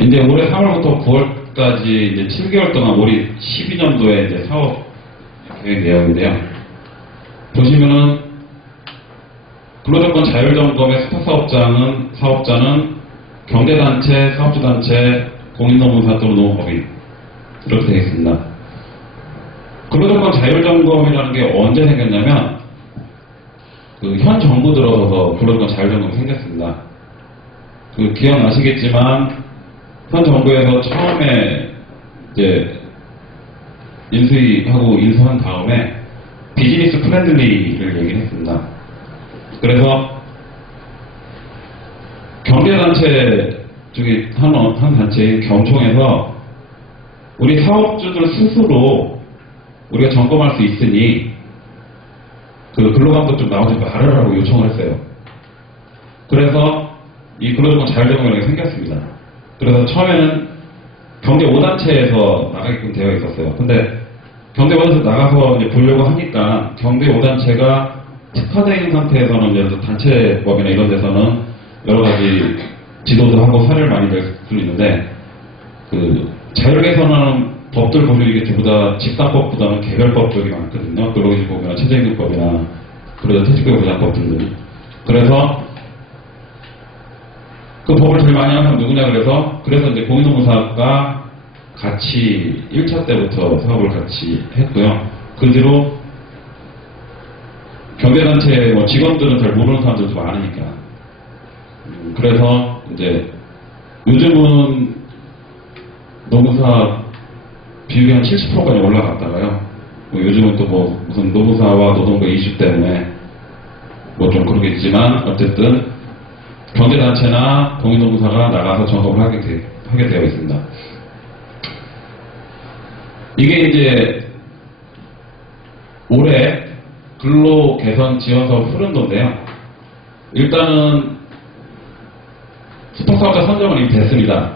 이제 올해 3월부터 9월까지 이제 7개월 동안 우리 12년도에 이제 사업 계획 내용인데요. 보시면은 근로조건 자율점검의 사업자는 경제단체, 사업주단체, 공인노무사 또는 노무법인 이렇게 되겠습니다. 근로조건 자율점검이라는 게 언제 생겼냐면 현 정부 들어서서 근로조건 자율점검이 생겼습니다. 기억나시겠지만 현 정부에서 처음에 이제 인수한 다음에 비즈니스 프렌들리를 얘기를 했습니다. 그래서 경제단체 중에 한 단체인 경총에서 우리 사업주들 스스로 우리가 점검할 수 있으니 근로감독 좀 나오지 말으라고 요청을 했어요. 그래서 이 근로조건 자율점검이 생겼습니다. 그래서 처음에는 경제 5단체에서 나가게끔 되어 있었어요. 근데 경제 5단체에서 나가서 이제 보려고 하니까 경제 5단체가 특화되어 있는 상태에서는 이제 단체법이나 이런 데서는 여러 가지 지도도 하고 사례를 많이 낼 수 있는데 자율개선하는 법들 보면 이게 전부 다 집단법보다는 개별법 쪽이 많거든요. 근로기준법이나 최저임금법이나 그러다 퇴직금보장법 등등. 그래서 그 법을 제일 많이 하는 사람 누구냐 그래서 이제 공인노무사가 같이 1차 때부터 사업을 같이 했고요. 그 뒤로 경제단체 직원들은 잘 모르는 사람들도 많으니까. 그래서 이제 요즘은 노무사 비율이 한 70%까지 올라갔다가요. 요즘은 또 무슨 노무사와 노동부 이슈 때문에 좀 그러겠지만 어쨌든 경제단체나 공인노무사가 나가서 점검을 하게 되어 있습니다. 이게 이제 올해 근로개선 지원사업 흐름도인데요. 일단은 스폰서업자 선정은 이미 됐습니다.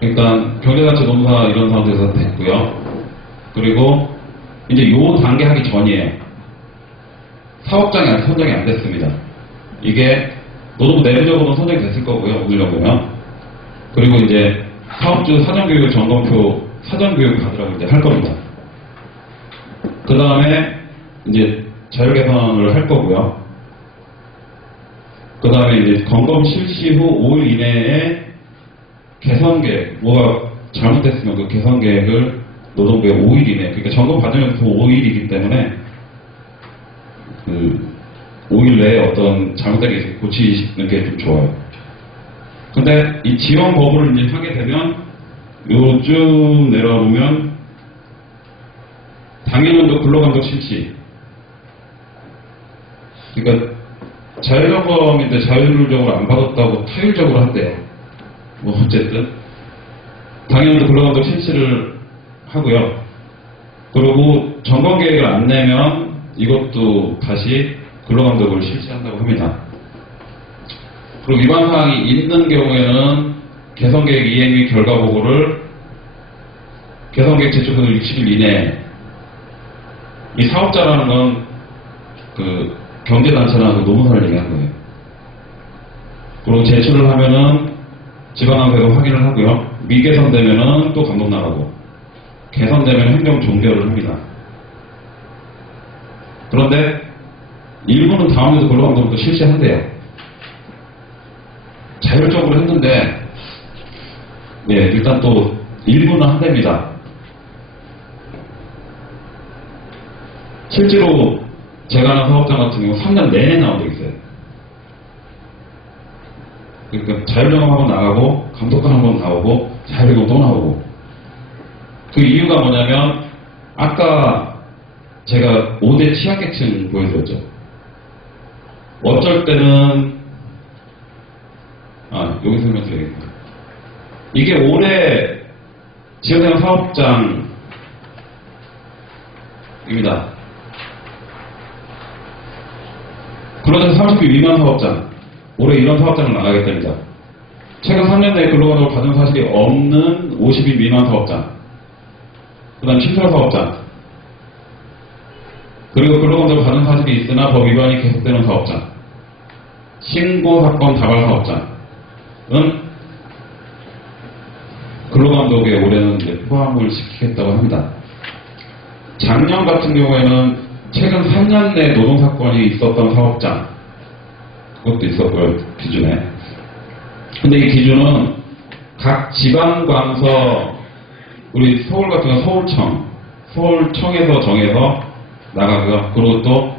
일단 경제단체, 노무사 이런 사람들에서 됐고요. 그리고 이제 요 단계 하기 전이에요. 사업장이 아직 선정이 안 됐습니다. 이게 노동부 내부적으로는 선정이 됐을 거고요. 오늘 정도면. 그리고 이제 사업주 사전교육 점검표 사전교육 받으라고 이제 할 겁니다. 그 다음에 이제 자율개선을 할 거고요. 그 다음에 이제 점검 실시 후 5일 이내에 개선계획, 뭐가 잘못됐으면 그 개선계획을 노동부에 5일 이내, 그러니까 점검 받으면서 5일이기 때문에 5일 내에 어떤 잘못된 게 있으면 고치시는 게 좀 좋아요. 근데 이 지원 거부를 이제 하게 되면 요즘 내려보면 당연연도 근로감독 실시. 그러니까 자율점검인데 자율적으로 안 받았다고 타율적으로 한대요. 어쨌든 당연연도 근로감독 실시를 하고요. 그리고 점검계획을 안 내면 이것도 다시 근로감독을 실시한다고 합니다. 그리고 위반사항이 있는 경우에는 개선계획 이행 및 결과보고를 개선계획 제출서는 60일 이내에 이 사업자라는 건 경제단체나 노무사를 얘기하는 거예요. 그리고 제출을 하면은 지방항사에서 확인을 하고요. 미개선되면은 또 감독 나가고 개선되면 행정 종결을 합니다. 그런데 일부는 다음에도 근로감독도 실시한대요. 자율적으로 했는데 일단 또 일부는 한답니다. 실제로 제가 아는 사업장 같은 경우 3년 내내 나온 적 있어요. 그러니까 자율점검 한번 나가고 감독관 한번 나오고 자율점검 또 나오고. 그 이유가 뭐냐면 아까 제가 5대 취약계층 보여드렸죠. 어쩔 때는 여기 설명드리겠습니다. 이게 올해 지원대상 사업장입니다. 근로자수 30개 미만 사업장, 올해 이런 사업장을 나가겠답니다. 최근 3년 내에 근로감독을 받은 사실이 없는 50인 미만 사업장, 그 다음 신설 사업장, 그리고 근로감독을 받은 사실이 있으나 법 위반이 계속되는 사업장, 신고 사건 다발 사업장은 감독에 올해는 이제 포함을 시키겠다고 합니다. 작년 같은 경우에는 최근 3년 내 노동사건이 있었던 사업장, 그것도 있었고요, 기준에. 근데 이 기준은 각 지방광서, 우리 서울 같은 경우 서울청에서 정해서 나가고요. 그리고 또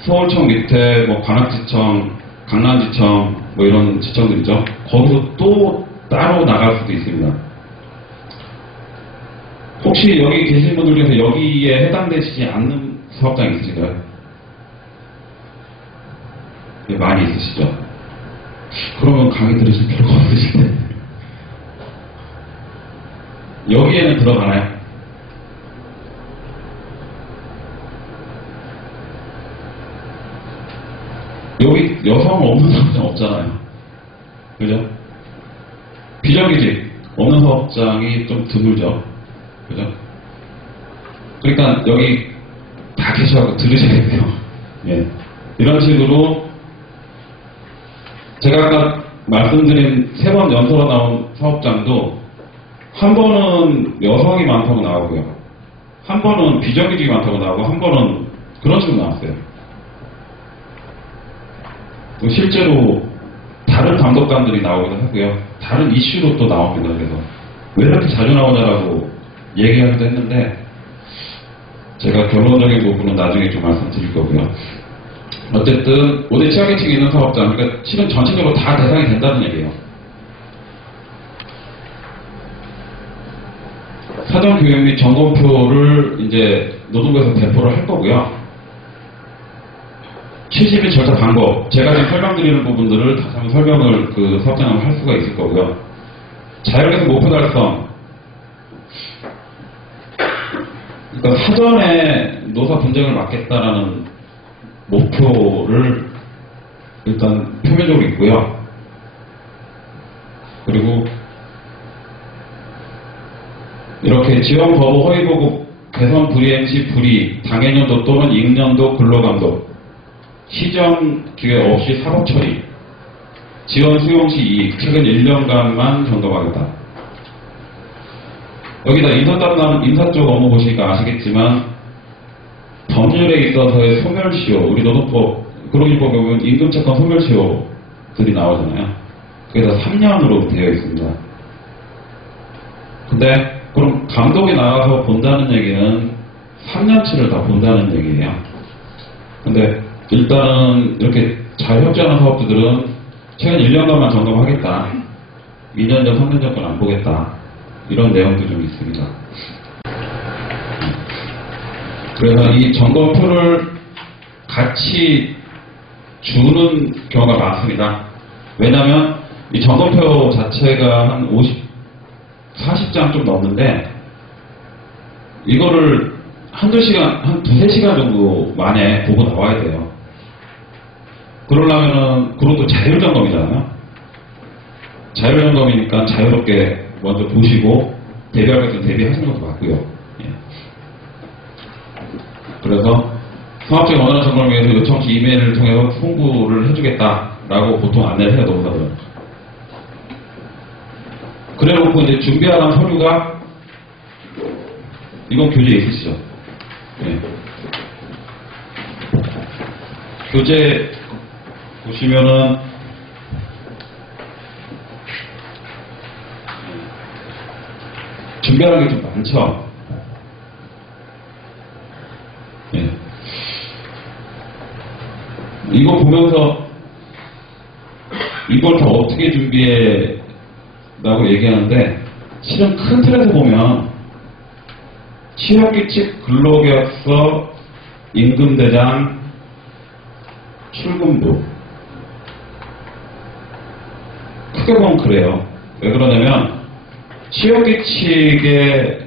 서울청 밑에 뭐 관악지청, 강남지청, 뭐 이런 지청들 있죠. 거기서 또 따로 나갈 수도 있습니다. 혹시 여기 계신 분들 중에서 여기에 해당되시지 않는 사업장 있으신가요? 많이 있으시죠? 그러면 강의 들으실 필요가 없으실 텐데. 여기에는 들어가나요? 여기 여성 없는 사업장 없잖아요. 그죠? 비정규직 없는 사업장이 좀 드물죠. 그죠? 그러니까 여기 다 계셔서 들으셔야겠네요. 예. 이런 식으로 제가 아까 말씀드린 3번 연서로 나온 사업장도 한 번은 여성이 많다고 나오고요. 한 번은 비정규직이 많다고 나오고 한 번은 그런 식으로 나왔어요. 실제로 다른 감독관들이 나오기도 하고요. 다른 이슈로 또 나옵니다. 그래서 왜 이렇게 자주 나오냐라고 얘기하기도 했는데 제가 결론적인 부분은 나중에 좀 말씀드릴 거고요. 어쨌든 5대 취약계층이 있는 사업장, 그러니까 실은 전체적으로 다 대상이 된다는 얘기예요. 사전 교육 및 점검표를 이제 노동부에서 배포를 할 거고요. 취지 및 절차 방법, 제가 지금 설명드리는 부분들을 다시 한번 설명을 그 사업장에서 할 수가 있을 거고요. 자율계획 목표 달성, 그러니까 사전에 노사 분쟁을 막겠다라는 목표를 일단 표면적으로 있고요. 그리고 이렇게 지원 거부 허위 보고 개선 불이행 시 불이 당해년도 또는 익년도 근로감독 시정 기회 없이 사법 처리 지원 수용 시 이익 최근 1년간만 점검하겠다. 여기다 인사 담당 인사 쪽 업무 보시니까 아시겠지만 법률에 있어서의 소멸시효, 우리 노동법 근로기준법에 보면 임금채권 소멸시효들이 나오잖아요. 그게 다 3년으로 되어 있습니다. 근데 그럼 감독이 나가서 본다는 얘기는 3년치를 다 본다는 얘기예요. 근데 일단은 이렇게 잘 협조하는 사업주들은 최근 1년간만 점검하겠다. 2년 전, 3년 전 건 안 보겠다. 이런 내용도 좀 있습니다. 그래서 이 점검표를 같이 주는 경우가 많습니다. 왜냐하면 이 점검표 자체가 한 40장 좀 넘는데 이거를 한두 시간, 한 두세 시간 정도 만에 보고 나와야 돼요. 그러려면은 그것도 자율점검이잖아요. 자율점검이니까 자유롭게 먼저 보시고 대비할 것은 대비하시는 것도 맞고요. 예. 그래서 사업적인 원활한 점검을 위해서 요청 시 이메일을 통해서 홍보를 해주겠다라고 보통 안내를 해요, 노동사들은. 그래 놓고 이제 준비하는 서류가 이건 교재에 있으시죠? 예. 교재 보시면은 준비하는 게 좀 많죠? 예. 이거 보면서 이걸 다 어떻게 준비해 라고 얘기하는데 실은 큰 틀에서 보면 취업규칙, 근로계약서, 임금대장, 출근부 크게 보면 그래요. 왜 그러냐면 취업규칙의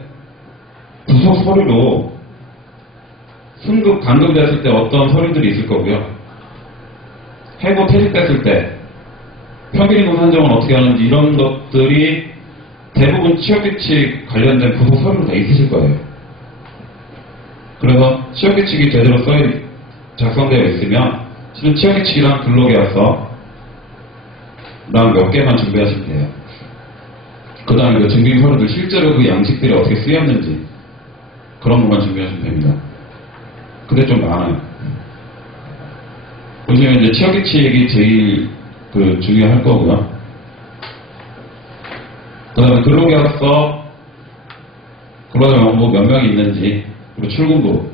부속 서류로 승급, 감금됐을 때 어떤 서류들이 있을 거고요. 해고 퇴직됐을 때 평균임금 산정은 어떻게 하는지 이런 것들이 대부분 취업규칙 관련된 부속 서류로 다 있으실 거예요. 그래서 취업규칙이 제대로 작성되어 있으면 실은 취업규칙이랑 근로계약서랑 몇 개만 준비하시면 돼요. 그 다음에 그 증빙 서류들 실제로 그 양식들이 어떻게 쓰였는지 그런 것만 준비하시면 됩니다. 근데 좀 많아요. 보시면 이제 취업규칙이 제일 그 중요할 거고요. 그 다음에 근로계약서, 근로자 명부 몇 명이 있는지, 그리고 출근부.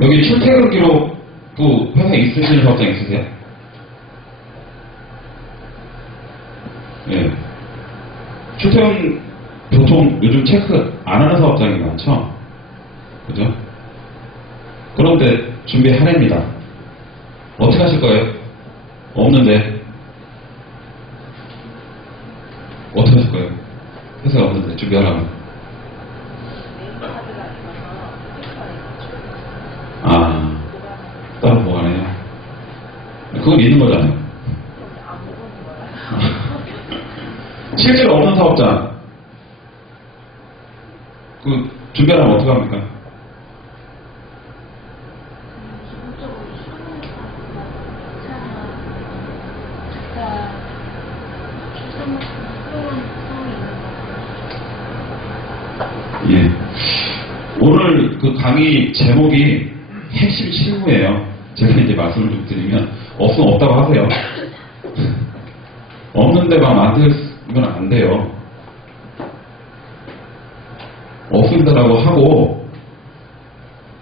여기 출퇴근 기록부 회사에 있으시는 사업장 있으세요? 예. 출퇴근 보통 요즘 체크 안 하는 사업장이 많죠? 그죠? 그런데 준비하랍니다. 어떻게 하실 거예요? 없는데. 어떻게 하실 거예요? 회사가 없는데 준비하라면. 아, 따로 보관해요. 그건 있는 거잖아요. 실제로 없는 사업장. 그 준비하라면 어떻게 합니까? 예. 오늘 그 강의 제목이 핵심 실무예요. 제가 이제 말씀을 좀 드리면, 없으면 없다고 하세요. 없는 데만 만들면 안 돼요. 없습니다라고 하고,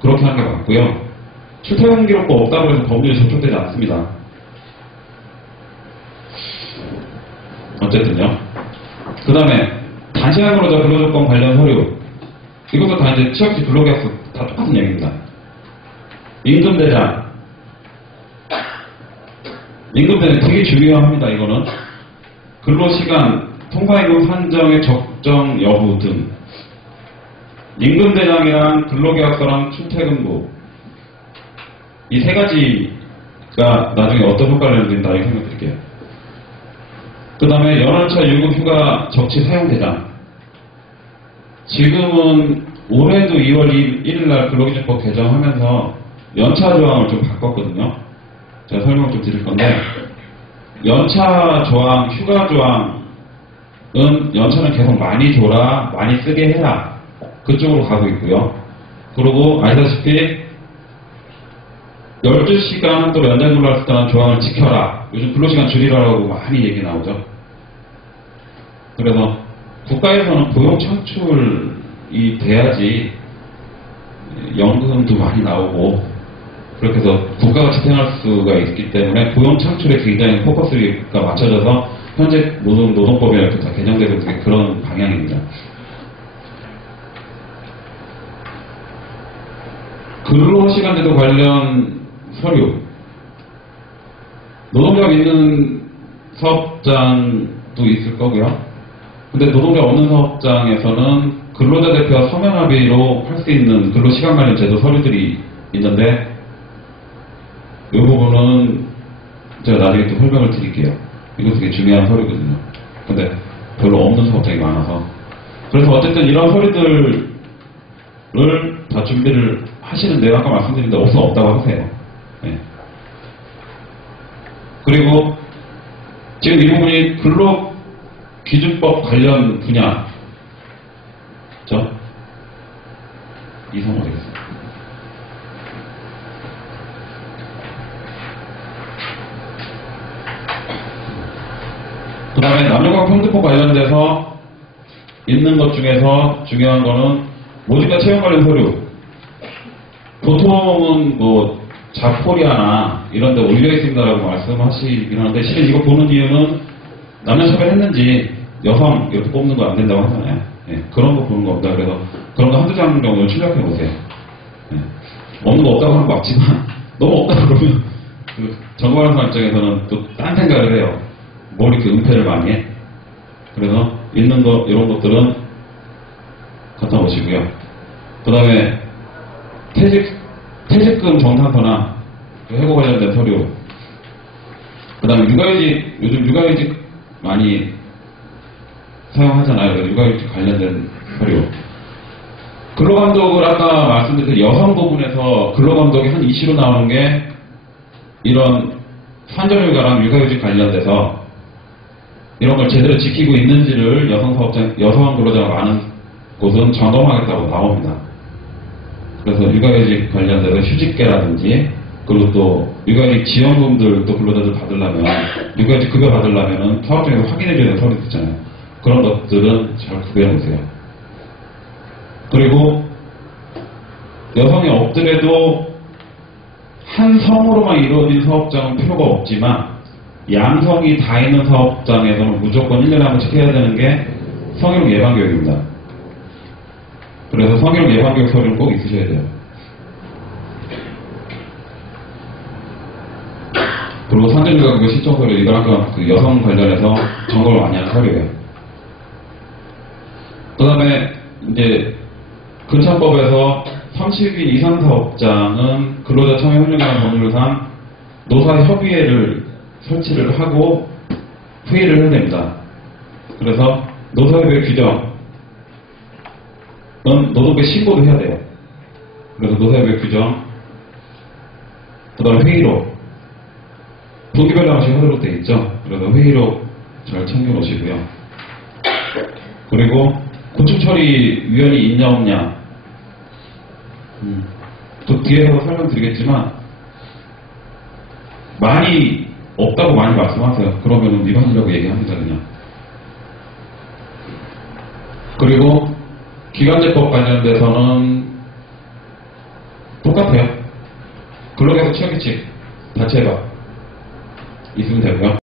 그렇게 하는 게 맞고요. 출퇴근 기록부 없다고 해서 법률에 적용되지 않습니다. 어쨌든요. 그 다음에, 단시간 근로자 근로조건 관련 서류. 이것도 다 이제 취업시 근로계약서 다 똑같은 얘기입니다. 임금대장. 임금대장 되게 중요합니다, 이거는. 근로시간, 통과임금 산정의 적정 여부 등. 임금대장이랑 근로계약서랑 출퇴근부. 이 세 가지가 나중에 어떤 효과를 내는지 나중에 설명드릴게요. 그 다음에 연월차 유급 휴가 적치 사용대장. 지금은 올해도 2월 1일날 근로기준법 개정하면서 연차 조항을 좀 바꿨거든요. 제가 설명을 좀 드릴 건데, 연차 조항, 휴가 조항은 연차는 계속 많이 줘라, 많이 쓰게 해라. 그쪽으로 가고 있고요. 그리고 아시다시피 12시간 한도로 연장 근로할 수 있다는 조항을 지켜라. 요즘 근로시간 줄이라고 많이 얘기 나오죠. 그래서 국가에서는 고용 창출이 돼야지 연금도 많이 나오고, 그렇게 해서 국가가 지탱할 수가 있기 때문에 고용 창출에 굉장히 포커스가 맞춰져서 현재 노동법에 이렇게 다 개정되고 있는 그런 방향입니다. 근로시간제도 관련 서류. 노동자가 있는 사업장도 있을 거고요. 근데 노동자 없는 사업장에서는 근로자 대표와 서면 합의로 할 수 있는 근로시간 관련 제도 서류들이 있는데, 이 부분은 제가 나중에 또 설명을 드릴게요. 이거 되게 중요한 서류거든요. 근데 별로 없는 사업장이 많아서. 그래서 어쨌든 이런 서류들을 다 준비를 하시는데요. 아까 말씀드린 데 없으면 없다고 하세요. 네. 그리고 지금 이 부분이 근로기준법 관련 분야. 그렇죠? 이성호 되겠습니다. 그 다음에 남녀관 평등법 관련돼서 있는 것 중에서 중요한 거는 모집과 채용 관련 서류. 보통은 뭐 자코리아나 이런 데 올려 있습니다라고 말씀하시긴 하는데, 실은 이거 보는 이유는 남녀 차별했는지 여성 이렇게 뽑는 거 안 된다고 하잖아요. 예, 그런 거 보는 겁니다. 그래서 그런 거 한두 장 정도 출력해 보세요. 예, 없는 거 없다고 하는 거 맞지만 너무 없다 그러면 그 점검하는 사람 입장에서는 또 딴 생각을 해요. 뭘 이렇게 은폐를 많이 해? 그래서 있는 거 이런 것들은 갖다 보시고요. 그 다음에 퇴직금 정산서나 해고 관련된 서류. 그 다음에 육아휴직, 요즘 육아휴직 많이 사용하잖아요. 육아휴직 관련된 서류. 근로감독을 아까 말씀드린 여성 부분에서 근로감독이 한 이슈로 나오는 게 이런 산전휴가랑 육아휴직 관련돼서 이런 걸 제대로 지키고 있는지를 여성 근로자가 많은 곳은 점검하겠다고 나옵니다. 그래서 육아휴직 관련돼서 휴직계라든지, 그리고 또 육아휴직 지원금들 또 근로자들 받으려면, 육아휴직 급여 받으려면은 사업장에서 확인해줘야 되는 서류도 있잖아요. 그런 것들은 잘 구별해보세요. 그리고 여성이 없더라도 한 성으로만 이루어진 사업장은 필요가 없지만, 양성이 다 있는 사업장에서는 무조건 1년에 한 번씩 해야 되는 게 성희롱 예방교육입니다. 그래서 성희롱 예방교육 서류를 꼭 있으셔야 돼요. 그리고 산전유가급여 신청 서류, 이건 아까 그 여성 관련해서 점검을 많이 하는 서류예요. 그 다음에 이제 근창법에서 30인 이상 사업장은 근로자 참여 협력이라는 법률상 노사협의회를 설치를 하고 회의를 해야 됩니다. 그래서 노사협의회 규정은 노동부에 신고도 해야 돼요. 그래서 노사협의회 규정, 그 다음에 회의록, 분기별로 한 번씩 하도록 되어 있죠. 그래서 회의록 잘 챙겨 놓으시고요. 그리고 고충처리위원이 있냐 없냐, 또 뒤에서 설명드리겠지만 많이 없다고 많이 말씀하세요. 그러면 위반이라고 얘기합니다, 그냥. 그리고 기간제법 관련돼서는 똑같아요. 근로계약 취약규칙 자체가 있으면 되고요.